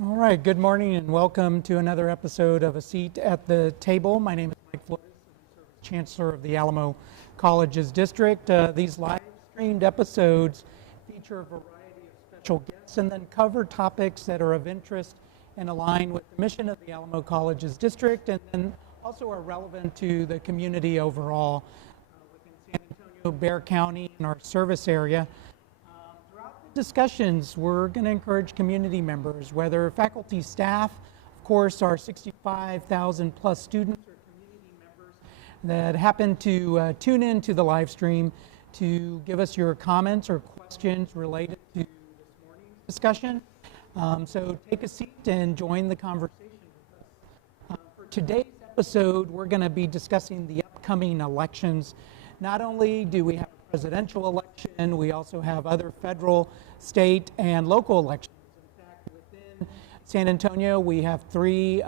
All right, good morning and welcome to another episode of A Seat at the Table. My name is Mike Flores, Chancellor of the Alamo Colleges District. These live streamed episodes feature a variety of special guests and then cover topics that are of interest and align with the mission of the Alamo Colleges District and then also are relevant to the community overall within San Antonio, Bexar County, and our service area. Discussions, we're going to encourage community members, whether faculty, staff, of course, our 65,000 plus students or community members that happen to tune in to the live stream to give us your comments or questions related to this morning's discussion. So take a seat and join the conversation with us. For today's episode, we're going to be discussing the upcoming elections. Not only do we have a presidential election, we also have other federal, state, and local elections. In fact, within San Antonio, we have three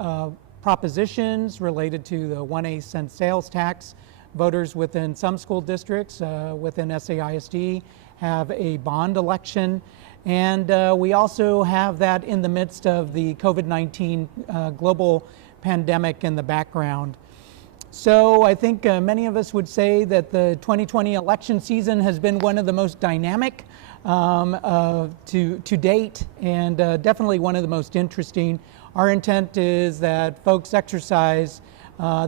propositions related to the 1A cent sales tax. Voters within some school districts, within SAISD, have a bond election. And we also have that in the midst of the COVID-19 global pandemic in the background. So I think many of us would say that the 2020 election season has been one of the most dynamic to date, and definitely one of the most interesting. Our intent is that folks exercise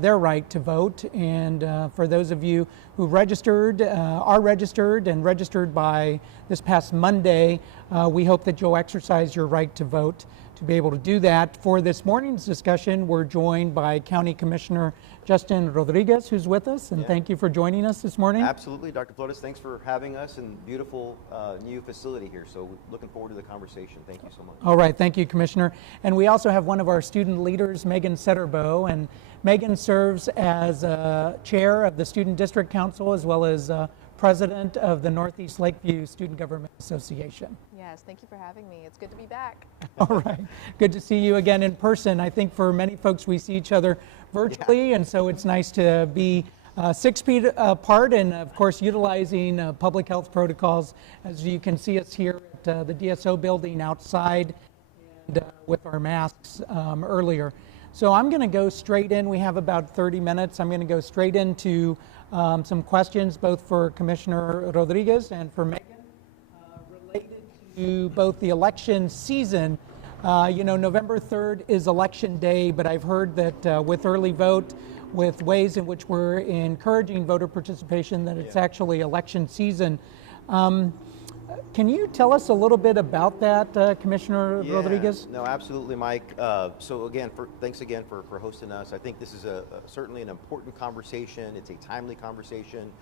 their right to vote, and for those of you who are registered by this past Monday, we hope that you'll exercise your right to vote. To be able to do that, for this morning's discussion, we're joined by County Commissioner Justin Rodriguez, who's with us, and thank you for joining us this morning. Absolutely, Dr. Flores, thanks for having us in beautiful new facility here. So looking forward to the conversation. Thank you so much. All right, thank you, Commissioner. And we also have one of our student leaders, Megan Setterbo, and Megan serves as chair of the Student District Council as well as president of the Northeast Lakeview Student Government Association. Yes, thank you for having me. It's good to be back. All right, good to see you again in person. I think for many folks we see each other virtually, and so it's nice to be 6 feet apart and of course utilizing public health protocols, as you can see us here at the DSO building outside and with our masks earlier. So I'm going to go straight in. We have about 30 minutes. I'm going to go straight into some questions both for Commissioner Rodriguez and for Megan related to both the election season. November 3rd is election day, but I've heard that with early vote, with ways in which we're encouraging voter participation, that it's actually election season. Can you tell us a little bit about that, Commissioner Rodriguez? No, absolutely, Mike. So again, thanks again for hosting us. I think this is certainly an important conversation. It's a timely conversation.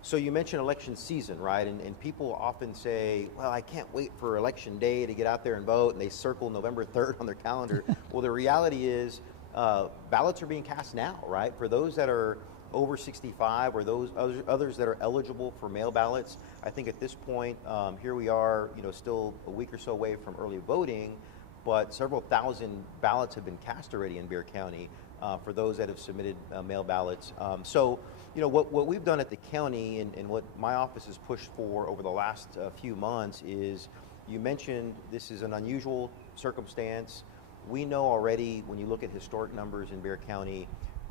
So you mentioned election season, right? And people often say, well, I can't wait for election day to get out there and vote, and they circle November 3rd on their calendar. Well, the reality is ballots are being cast now, right? For those that are over 65 or those others that are eligible for mail ballots. I think at this point, here we are, still a week or so away from early voting, but several thousand ballots have been cast already in Bexar County for those that have submitted mail ballots. So, what we've done at the county and what my office has pushed for over the last few months is, you mentioned this is an unusual circumstance. We know already when you look at historic numbers in Bexar County,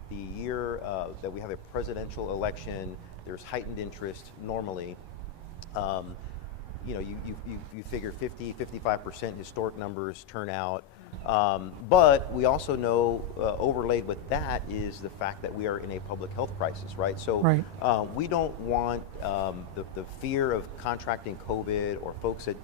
the year that we have a presidential election, there's heightened interest normally. You figure 50-55% historic numbers turn out. But we also know overlaid with that is the fact that we are in a public health crisis, right? So we don't want the fear of contracting COVID or folks that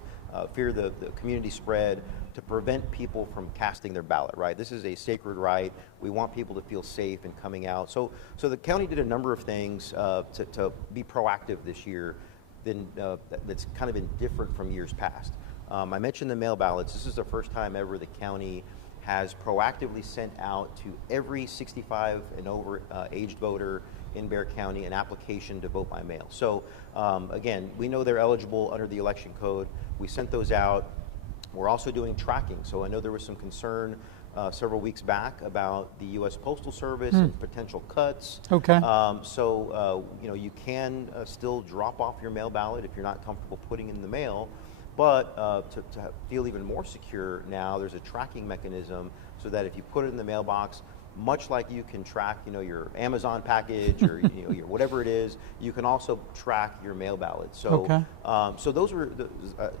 fear the community spread to prevent people from casting their ballot, right? This is a sacred right. We want people to feel safe in coming out. So the county did a number of things to be proactive this year that's kind of been different from years past. I mentioned the mail ballots. This is the first time ever the county has proactively sent out to every 65 and over aged voter in Bexar County an application to vote by mail. So again, we know they're eligible under the election code. We sent those out. We're also doing tracking. So I know there was some concern several weeks back about the U.S. Postal Service and potential cuts. Okay. You can still drop off your mail ballot if you're not comfortable putting in the mail. But to feel even more secure now, there's a tracking mechanism so that if you put it in the mailbox, much like you can track, your Amazon package or your whatever it is, you can also track your mail ballot. So, Okay. So those were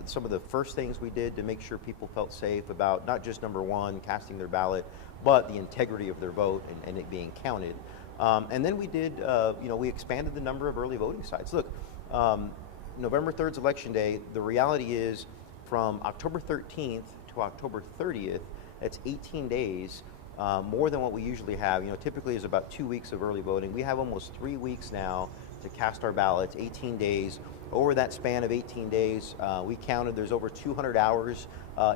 some of the first things we did to make sure people felt safe about not just number one, casting their ballot, but the integrity of their vote and it being counted. And then we did, we expanded the number of early voting sites. Look, November 3rd's election day. The reality is, from October 13th to October 30th, that's 18 days. More than what we usually have. Typically is about 2 weeks of early voting. We have almost 3 weeks now to cast our ballots, 18 days. Over that span of 18 days, we counted there's over 200 hours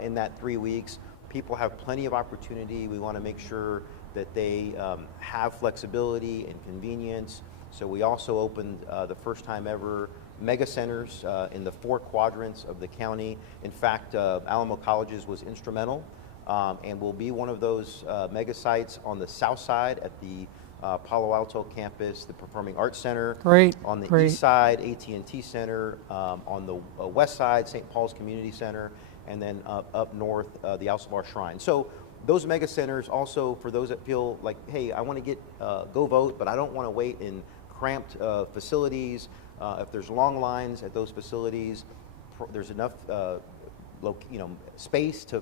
in that 3 weeks. People have plenty of opportunity. We want to make sure that they have flexibility and convenience. So we also opened the first time ever mega centers in the 4 quadrants of the county. In fact, Alamo Colleges was instrumental. And will be one of those mega sites on the south side at the Palo Alto campus, the Performing Arts Center. Great. On the great. east side, AT&T Center. On the west side, St. Paul's Community Center. And then up north, the Alcivar Shrine. So those mega centers also, for those that feel like, hey, I want to get go vote, but I don't want to wait in cramped facilities. If there's long lines at those facilities, there's enough space to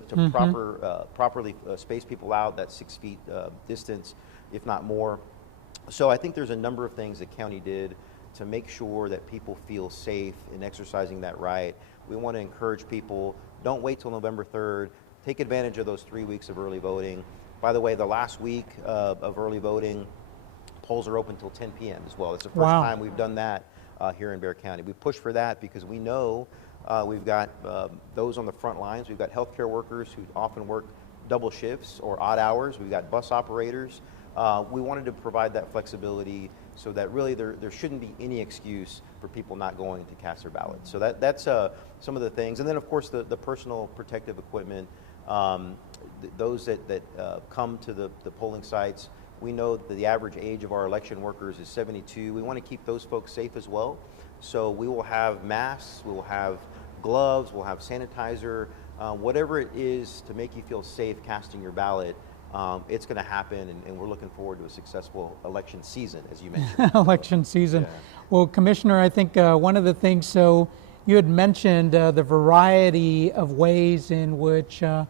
properly space people out, that 6 feet distance, if not more. So I think there's a number of things the county did to make sure that people feel safe in exercising that right. We want to encourage people, don't wait till November 3rd. Take advantage of those 3 weeks of early voting. By the way, the last week of early voting, polls are open till 10 p.m. as well. It's the first time we've done that here in Bexar County. We push for that because we know we've got those on the front lines. We've got healthcare workers who often work double shifts or odd hours. We've got bus operators. We wanted to provide that flexibility so that really there shouldn't be any excuse for people not going to cast their ballots. So that's some of the things. And then of course the personal protective equipment, those that come to the polling sites. We know that the average age of our election workers is 72. We want to keep those folks safe as well. So we will have masks, we will have gloves, we'll have sanitizer, whatever it is to make you feel safe casting your ballot. It's going to happen, and we're looking forward to a successful election season, as you mentioned. Election season. Yeah. Well, Commissioner, I think one of the things, so you had mentioned the variety of ways in which the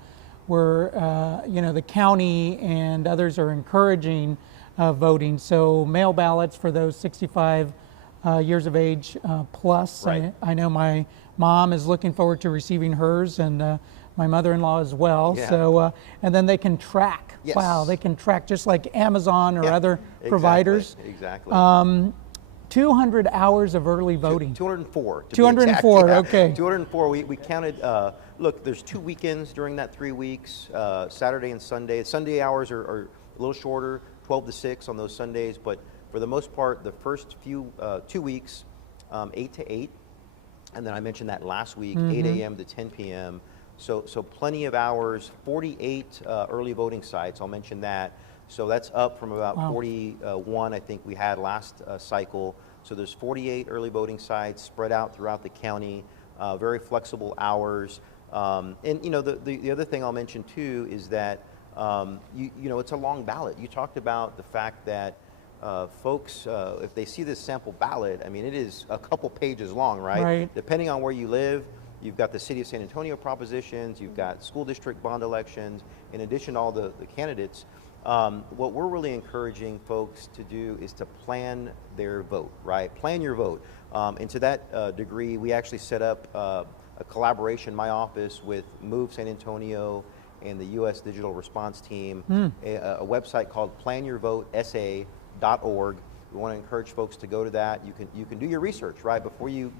county and others are encouraging voting. So mail ballots for those 65 years of age plus. Right. I know my mom is looking forward to receiving hers, and my mother-in-law as well. Yeah. So, and then they can track. Yes. Wow, they can track just like Amazon or Yeah, other providers. Exactly. 200 hours of early voting. 204. To be 204, exact. Yeah. okay. 204. We counted. Look, there's 2 weekends during that 3 weeks, Saturday and Sunday. Sunday hours are a little shorter, 12 to 6 on those Sundays, but for the most part, the first few 2 weeks, 8 to 8, and then I mentioned that last week, 8 a.m. to 10 p.m. So plenty of hours, 48 early voting sites, I'll mention that. So that's up from about 41, I think we had last cycle. So there's 48 early voting sites spread out throughout the county, very flexible hours. And the other thing I'll mention too is that it's a long ballot. You talked about the fact that folks, if they see this sample ballot, I mean, it is a couple pages long, right? Right. Depending on where you live, you've got the City of San Antonio propositions, you've got school district bond elections, in addition to all the candidates. What we're really encouraging folks to do is to plan their vote, right? Plan your vote. And to that degree, we actually set up a collaboration, my office, with Move San Antonio and the U.S. Digital Response Team, a website called planyourvotesa.org. We want to encourage folks to go to that. You can do your research, right? Before you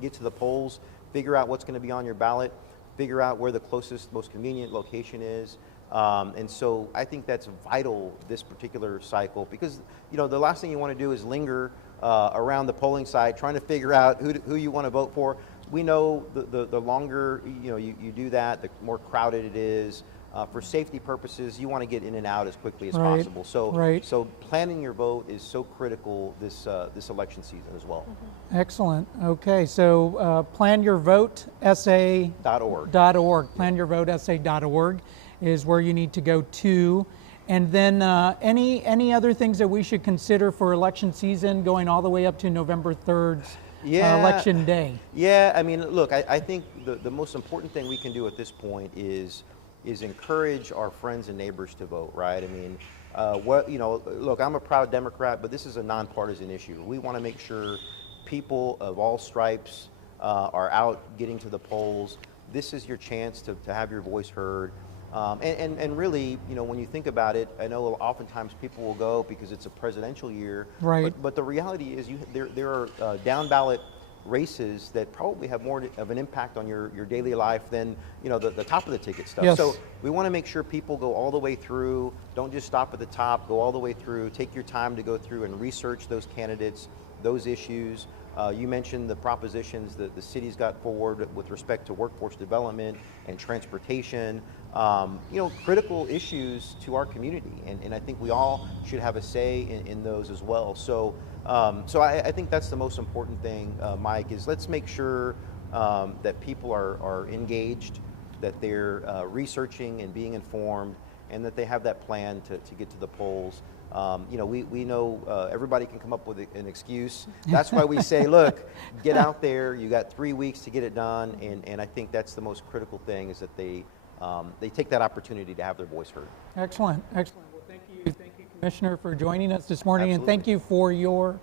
get to the polls, figure out what's going to be on your ballot, figure out where the closest, most convenient location is. And so I think that's vital this particular cycle, because the last thing you want to do is linger around the polling site trying to figure out who you want to vote for. We know the longer you do that, the more crowded it is. for safety purposes, you want to get in and out as quickly as Right, possible. So, right. so planning your vote is so critical this this election season as well. Excellent. Okay, so planyourvotesa.org. Planyourvotesa.org is where you need to go to. And then any other things that we should consider for election season going all the way up to November 3rd's election day? Yeah, I mean, look, I think the most important thing we can do at this point is encourage our friends and neighbors to vote, right? I mean, look, I'm a proud Democrat, but this is a nonpartisan issue. We want to make sure people of all stripes are out getting to the polls. This is your chance to have your voice heard. And really, when you think about it, I know oftentimes people will go because it's a presidential year. Right. But the reality is there are down ballot races that probably have more of an impact on your daily life than the top of the ticket stuff. Yes. So we want to make sure people go all the way through. Don't just stop at the top. Go all the way through. Take your time to go through and research those candidates, those issues. You mentioned the propositions that the city's got forward with respect to workforce development and transportation. Critical issues to our community, and I think we all should have a say in those as well. So I think that's the most important thing, Mike, is let's make sure that people are engaged, that they're researching and being informed, and that they have that plan to get to the polls. We know everybody can come up with an excuse. That's why we say, look, get out there. You got 3 weeks to get it done, and I think that's the most critical thing, is that they take that opportunity to have their voice heard. Excellent, excellent. Well, thank you, Commissioner, for joining us this morning. Absolutely. And thank you for your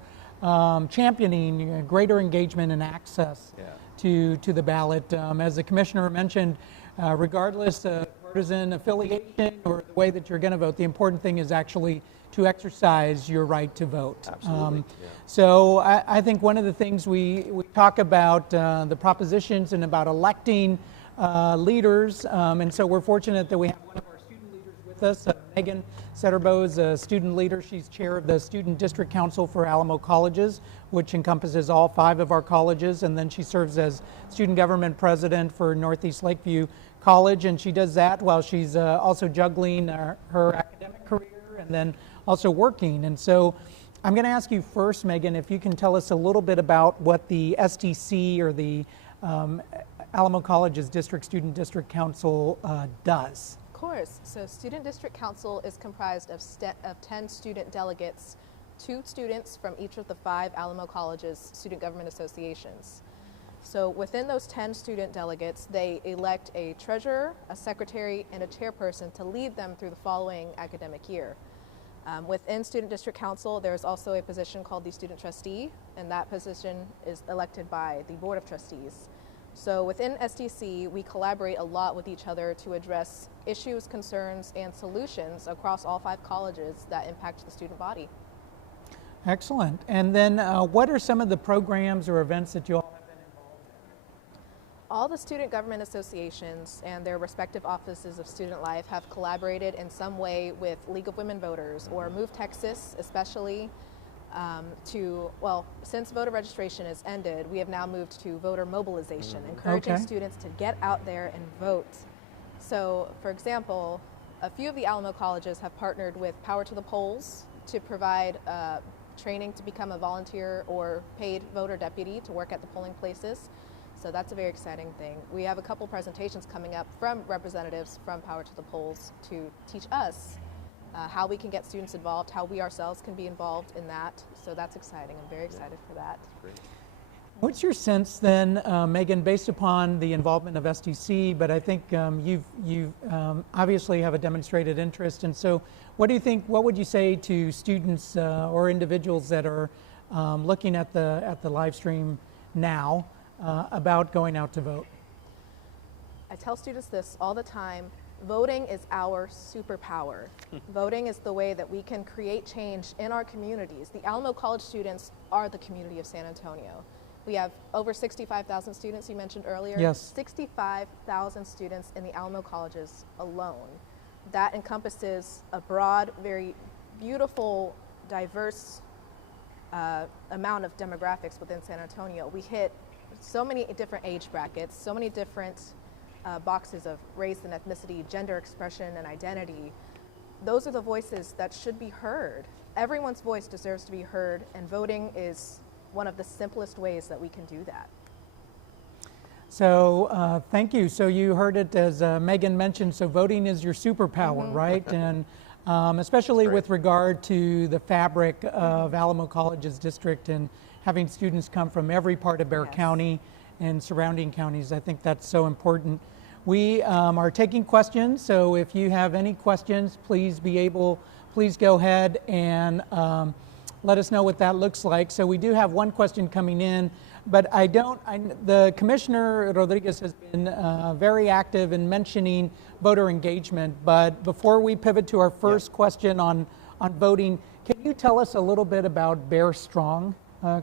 championing greater engagement and access to the ballot. As the Commissioner mentioned, regardless of partisan affiliation or the way that you're going to vote, the important thing is actually to exercise your right to vote. Absolutely. So I think one of the things we talk about the propositions and about electing leaders, and so we're fortunate that we have one of our student leaders with us, Megan Setterbo is a student leader. She's chair of the Student District Council for Alamo Colleges, which encompasses all 5 of our colleges, and then she serves as student government president for Northeast Lakeview College, and she does that while she's also juggling her academic career and then also working. And so I'm going to ask you first, Megan, if you can tell us a little bit about what the SDC or the Alamo College's Student District Council does. Of course. So Student District Council is comprised of 10 student delegates, 2 students from each of the 5 Alamo College's student government associations. So within those 10 student delegates, they elect a treasurer, a secretary, and a chairperson to lead them through the following academic year. Within Student District Council, there's also a position called the Student Trustee, and that position is elected by the Board of Trustees. So within SDC, we collaborate a lot with each other to address issues, concerns, and solutions across all 5 colleges that impact the student body. Excellent. And then what are some of the programs or events that you all have been involved in? All the student government associations and their respective offices of student life have collaborated in some way with League of Women Voters or Move Texas, especially since voter registration has ended, we have now moved to voter mobilization, encouraging students to get out there and vote. So, for example, a few of the Alamo colleges have partnered with Power to the Polls to provide training to become a volunteer or paid voter deputy to work at the polling places. So that's a very exciting thing. We have a couple presentations coming up from representatives from Power to the Polls to teach us how we can get students involved, how we ourselves can be involved in that. So that's exciting. I'm very excited for that. Great. What's your sense then, Megan, based upon the involvement of SDC, but I think you obviously have a demonstrated interest, and so what do you think, what would you say to students or individuals that are looking at the live stream now about going out to vote? I tell students this all the time. Voting is our superpower. Voting is the way that we can create change in our communities. The Alamo College students are the community of San Antonio. We have over 65,000 students you mentioned earlier. Yes. 65,000 students in the Alamo colleges alone. That encompasses a broad, very beautiful, diverse amount of demographics within San Antonio. We hit so many different age brackets, so many different boxes of race and ethnicity, gender expression, and identity. Those are the voices that should be heard. Everyone's voice deserves to be heard, and voting is one of the simplest ways that we can do that. So thank you. So you heard it as Megan mentioned, so voting is your superpower, right? And especially with regard to the fabric of Alamo College's district and having students come from every part of Bexar County and surrounding counties. I think that's so important. We are taking questions, so if you have any questions, please go ahead and let us know what that looks like. So we do have one question coming in, but the Commissioner Rodriguez has been very active in mentioning voter engagement, but before we pivot to our first question on voting, can you tell us a little bit about Bear Strong,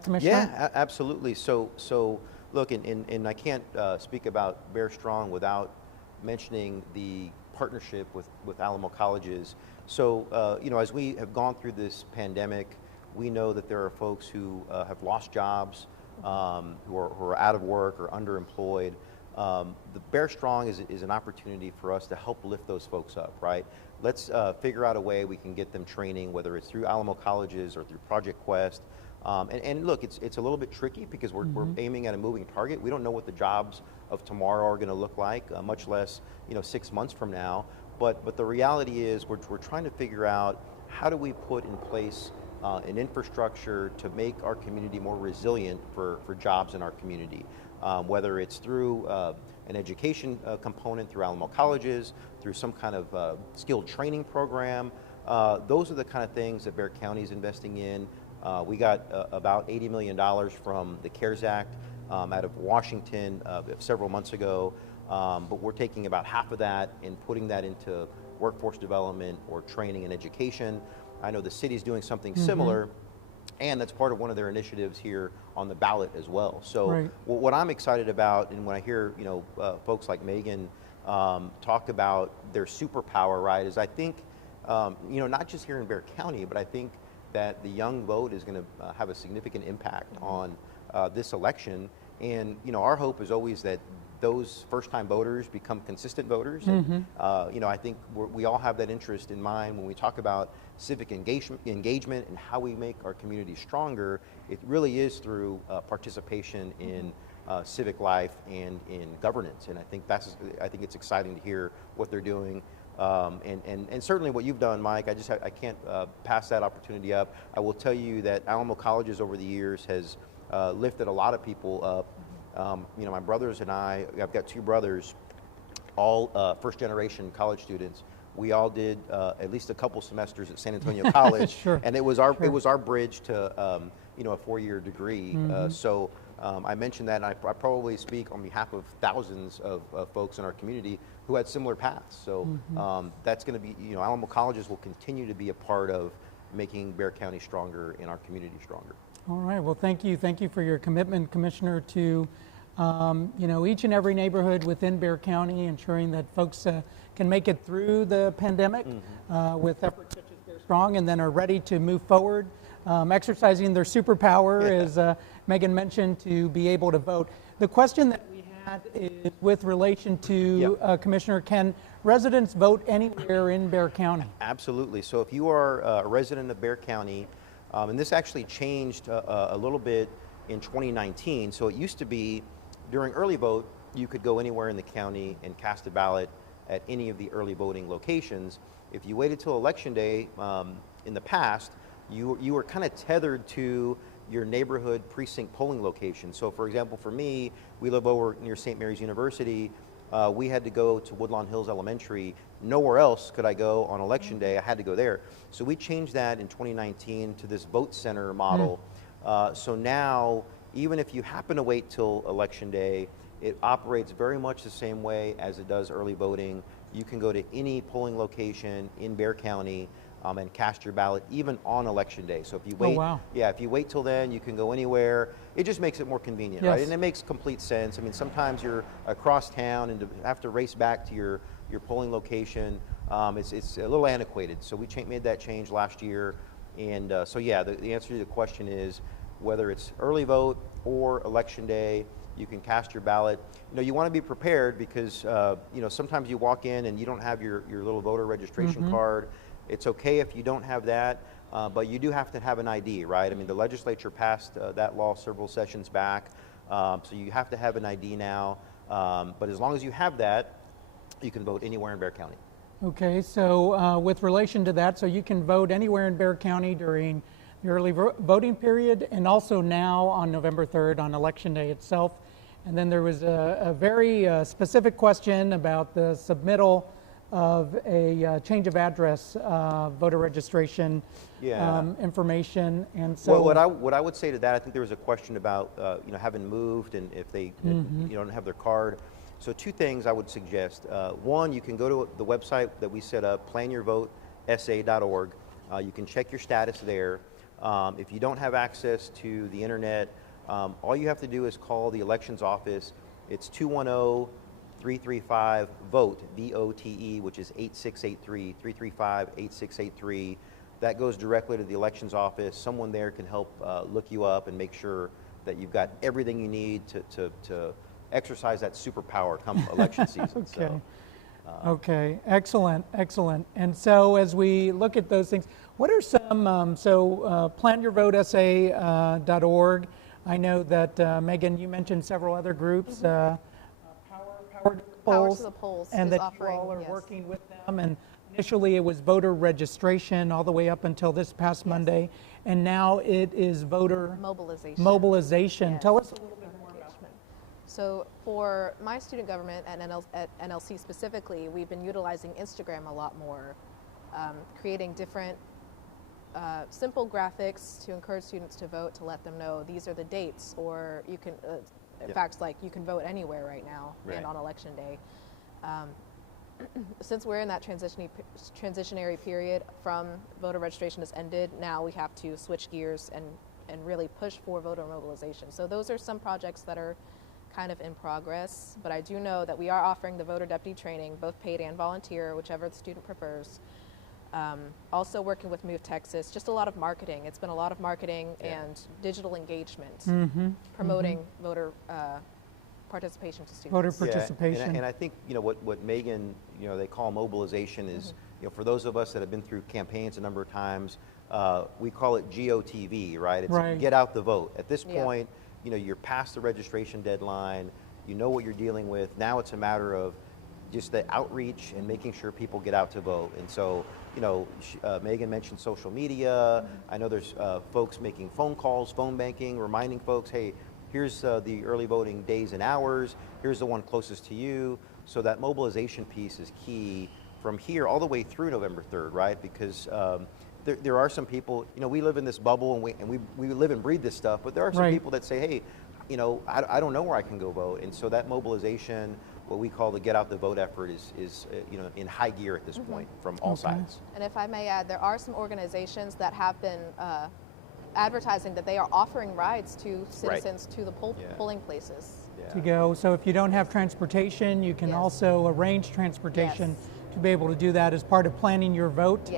Commissioner? Yeah, absolutely. So look, and I can't speak about Bear Strong without mentioning the partnership with Alamo Colleges. So, as we have gone through this pandemic, we know that there are folks who have lost jobs, who are out of work or underemployed. The Bear Strong is an opportunity for us to help lift those folks up, right? Let's figure out a way we can get them training, whether it's through Alamo Colleges or through Project Quest. And look, it's a little bit tricky because we're aiming at a moving target. We don't know what the jobs of tomorrow are going to look like, much less 6 months from now. But the reality is we're trying to figure out how do we put in place an infrastructure to make our community more resilient for jobs in our community, whether it's through an education component through Alamo Colleges, through some kind of skilled training program. Those are the kind of things that Bexar County is investing in. We got about $80 million from the CARES Act out of Washington several months ago, but we're taking about half of that and putting that into workforce development or training and education. I know the city's doing something similar, and that's part of one of their initiatives here on the ballot as well. So what I'm excited about, and when I hear folks like Megan talk about their superpower, right, is I think not just here in Bexar County, but I think that the young vote is going to have a significant impact on this election. And our hope is always that those first-time voters become consistent voters. And I think we all have that interest in mind when we talk about civic engagement and how we make our community stronger. It really is through participation in civic life and in governance. And I think it's exciting to hear what they're doing. And certainly what you've done, Mike, I can't pass that opportunity up. I will tell you that Alamo Colleges over the years has lifted a lot of people up. My brothers and I've got two brothers, all first generation college students. We all did at least a couple semesters at San Antonio College, and it was our bridge to a 4-year degree. So I mentioned that, and I probably speak on behalf of thousands of folks in our community who had similar paths. So that's going to be, Alamo Colleges will continue to be a part of making Bexar County stronger and our community stronger. All right. Well, thank you for your commitment, Commissioner, to each and every neighborhood within Bexar County, ensuring that folks can make it through the pandemic with efforts such as Bear Strong, and then are ready to move forward, exercising their superpower, as Megan mentioned, to be able to vote. The question that we had is with relation to Commissioner, can residents vote anywhere in Bexar County? Absolutely. So if you are a resident of Bexar County, and this actually changed a little bit in 2019. So it used to be during early vote, you could go anywhere in the county and cast a ballot at any of the early voting locations. If you waited till Election Day in the past, you were kind of tethered to your neighborhood precinct polling location. So for example, for me, we live over near St. Mary's University. We had to go to Woodlawn Hills Elementary. Nowhere else could I go on Election Day. I had to go there. So we changed that in 2019 to this vote center model. So now, even if you happen to wait till Election Day, it operates very much the same way as it does early voting. You can go to any polling location in Bexar County and cast your ballot even on Election Day. So if you wait, if you wait till then, you can go anywhere. It just makes it more convenient, right? And it makes complete sense. I mean, sometimes you're across town and have to race back to your polling location. It's a little antiquated. So we made that change last year. And the answer to the question is, whether it's early vote or Election Day, You can cast your ballot. You want to be prepared because sometimes you walk in and you don't have your little voter registration card. It's okay if you don't have that, but you do have to have an ID, right? I mean, the legislature passed that law several sessions back, so you have to have an ID now. But as long as you have that, you can vote anywhere in Bexar County. Okay, so with relation to that, so you can vote anywhere in Bexar County during the early voting period and also now on November 3rd on Election Day itself. And then there was a very specific question about the submittal of a change of address voter registration information. And so what I would say to that, I think there was a question about having moved and if they don't have their card. So two things I would suggest. One, you can go to the website that we set up, planyourvotesa.org. You can check your status there. If you don't have access to the internet, all you have to do is call the elections office. It's 210-335-VOTE, V-O-T-E, which is 8683, 335-8683. That goes directly to the elections office. Someone there can help look you up and make sure that you've got everything you need to exercise that superpower come election season. Okay. Okay, excellent, excellent. And so as we look at those things, what are some, planyourvotesa.org. I know that, Megan, you mentioned several other groups, Power to the Polls, and that you all are working with them. And initially it was voter registration all the way up until this past Monday, and now it is voter mobilization. Yes. Tell us a little bit more about that. So for my student government at NLC specifically, we've been utilizing Instagram a lot more, creating different simple graphics to encourage students to vote, to let them know these are the dates, or you can, facts like you can vote anywhere right now and on election day. Since we're in that transitionary period from voter registration has ended, now we have to switch gears and really push for voter mobilization. So those are some projects that are kind of in progress, but I do know that we are offering the voter deputy training, both paid and volunteer, whichever the student prefers. Also working with Move Texas, just a lot of marketing. It's been a lot of marketing and digital engagement, promoting voter participation to students. Voter participation. And I think what Megan they call mobilization is for those of us that have been through campaigns a number of times, we call it GOTV, right? It's get out the vote. At this point, you're past the registration deadline. You know what you're dealing with. Now it's a matter of just the outreach and making sure people get out to vote. And so, Megan mentioned social media. I know there's folks making phone calls, phone banking, reminding folks, hey, here's the early voting days and hours. Here's the one closest to you. So that mobilization piece is key from here all the way through November 3rd, right? Because there are some people, we live in this bubble and we live and breathe this stuff, but there are some people that say, hey, I don't know where I can go vote. And so that mobilization, what we call the get out the vote effort is in high gear at this point from all sides. And if I may add, there are some organizations that have been advertising that they are offering rides to citizens to the polling places. To go. So if you don't have transportation, you can also arrange transportation to be able to do that as part of planning your vote.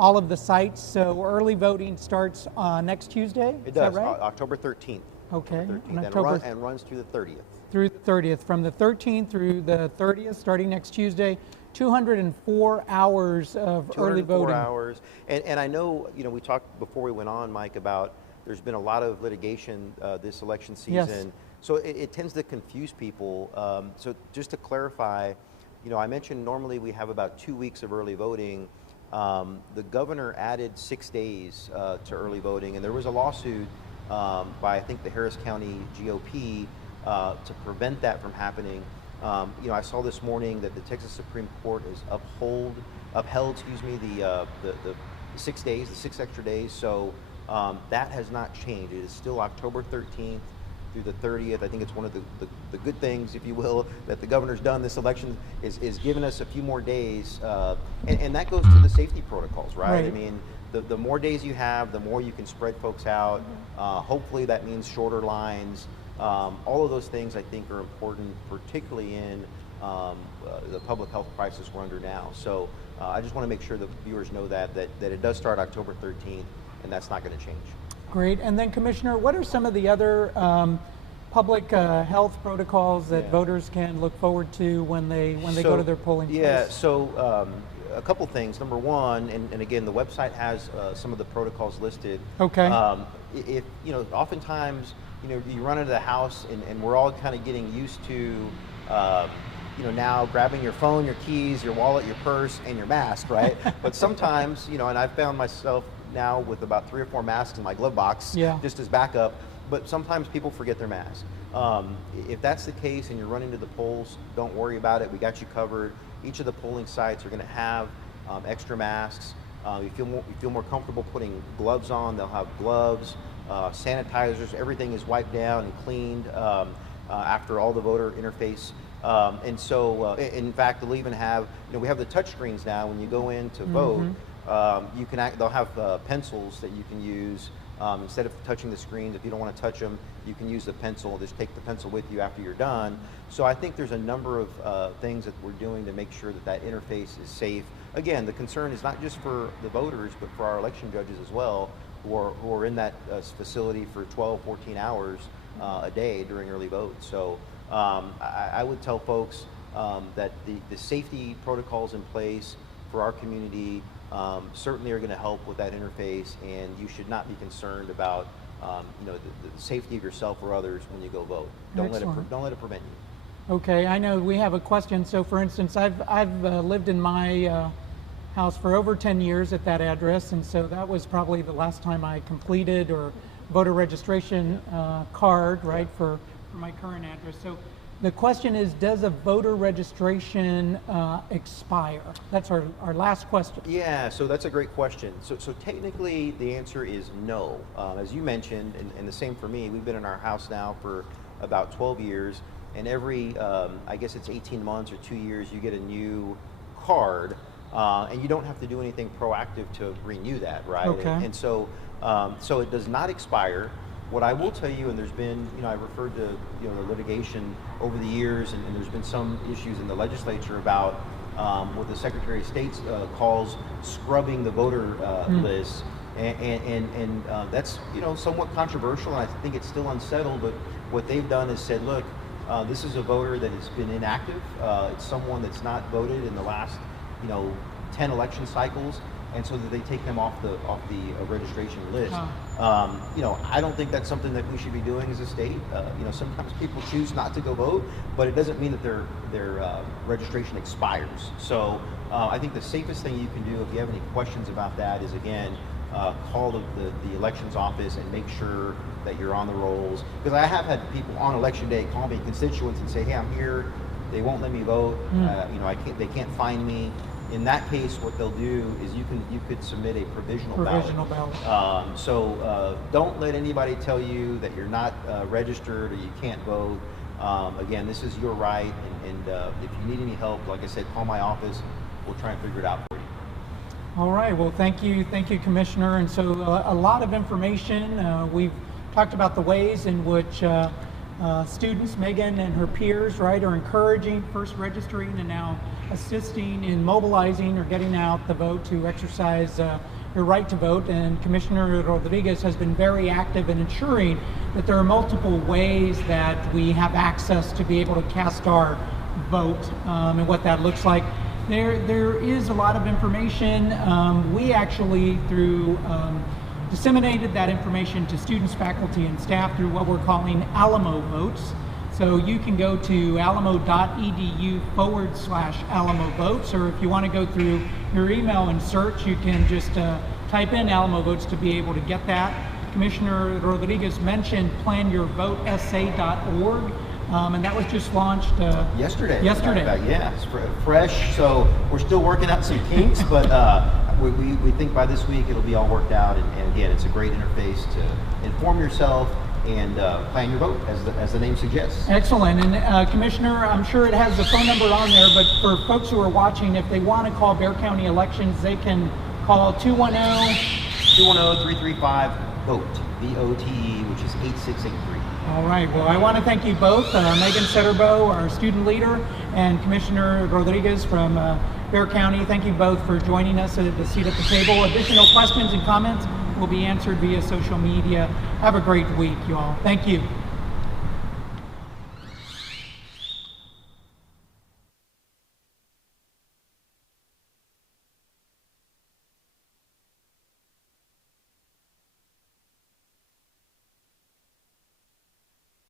All of the sites. So early voting starts next Tuesday. It does, right? October 13th. Okay. And runs through the 30th. Through the 30th, from the 13th through the 30th, starting next Tuesday, 204 hours of early voting. 204 hours. And I know, we talked before we went on, Mike, about there's been a lot of litigation this election season. So it tends to confuse people. So just to clarify, I mentioned normally we have about 2 weeks of early voting. The governor added 6 days to early voting, and there was a lawsuit by I think the Harris County GOP to prevent that from happening. I saw this morning that the Texas Supreme Court has upheld the 6 days, the 6 extra days. So that has not changed. It is still October 13th through the 30th. I think it's one of the good things, if you will, that the governor's done this election is giving us a few more days, and that goes to the safety protocols, right? I mean, the more days you have, the more you can spread folks out. Hopefully that means shorter lines. All of those things I think are important, particularly in the public health crisis we're under now. So I just want to make sure that viewers know that it does start October 13th, and that's not going to change. Great. And then, Commissioner, what are some of the other public health protocols that Yeah. voters can look forward to when they go to their polling place? Yeah, so a couple things. Number one, and again, the website has some of the protocols listed. Okay. If, oftentimes, you run into the house and we're all kind of getting used to, now grabbing your phone, your keys, your wallet, your purse, and your mask, right? But sometimes, and I've found myself now with about 3 or 4 masks in my glove box, Yeah. just as backup, but sometimes people forget their mask. If that's the case and you're running to the polls, don't worry about it. We got you covered. Each of the polling sites are going to have extra masks. You feel more comfortable putting gloves on, they'll have gloves, sanitizers. Everything is wiped down and cleaned after all the voter interface. And so, in fact, they'll even have, we have the touch screens now. When you go in to vote, they'll have pencils that you can use. Instead of touching the screens, if you don't want to touch them, you can use the pencil. Just take the pencil with you after you're done. So I think there's a number of things that we're doing to make sure that that interface is safe. Again, the concern is not just for the voters, but for our election judges as well, who are in that facility for 12, 14 hours a day during early vote. So I would tell folks that the safety protocols in place for our community certainly are going to help with that interface, and you should not be concerned about the safety of yourself or others when you go vote. Don't let it prevent you. Okay, I know we have a question. So, for instance, I've lived in my house for over 10 years at that address, and so that was probably the last time I completed or voter registration card, right, for my current address. So the question is, does a voter registration expire? That's our last question. Yeah, so that's a great question. So technically the answer is no. As you mentioned, and the same for me, we've been in our house now for about 12 years, and every, I guess it's 18 months or 2 years, you get a new card, and you don't have to do anything proactive to renew that, right? Okay. And so it does not expire. What I will tell you, and there's been, I referred to, the litigation over the years, and there's been some issues in the legislature about what the Secretary of State calls scrubbing the voter list, and that's, somewhat controversial, and I think it's still unsettled. But what they've done is said, look, this is a voter that has been inactive. It's someone that's not voted in the last, 10 election cycles. And so that they take them off the registration list. I don't think that's something that we should be doing as a state. Sometimes people choose not to go vote, but it doesn't mean that their registration expires. So I think the safest thing you can do, if you have any questions about that, is again call the elections office and make sure that you're on the rolls. Because I have had people on election day call me, constituents, and say, hey, I'm here. They won't let me vote. They can't find me. In that case, what they'll do is you could submit a provisional ballot. So don't let anybody tell you that you're not registered or you can't vote. Again, this is your right, and if you need any help, like I said, call my office. We'll try and figure it out for you. All right. Well, thank you, Commissioner. And so a lot of information. We've talked about the ways in which students, Megan and her peers, right, are encouraging, first registering, and now assisting in mobilizing or getting out the vote to exercise your right to vote. And Commissioner Rodriguez has been very active in ensuring that there are multiple ways that we have access to be able to cast our vote, and what that looks like. There is a lot of information. We actually, disseminated that information to students, faculty, and staff through what we're calling Alamo Votes. So you can go to alamo.edu/Alamo Votes, or if you want to go through your email and search, you can just type in Alamo Votes to be able to get that. Commissioner Rodriguez mentioned planyourvotesa.org, and that was just launched yesterday. Yesterday. It's fresh, so we're still working out some kinks, but we think by this week it'll be all worked out, and again, it's a great interface to inform yourself and plan your vote, as the name suggests. Excellent. And Commissioner, I'm sure it has the phone number on there, but for folks who are watching, if they want to call Bexar County Elections, they can call 210-335-VOTE, VOTE, which is 8683. All right. Well, I want to thank you both, Megan Setterbo, our student leader, and Commissioner Rodriguez from Bexar County. Thank you both for joining us at the seat at the table. Additional questions and comments will be answered via social media. Have a great week, you all. Thank you.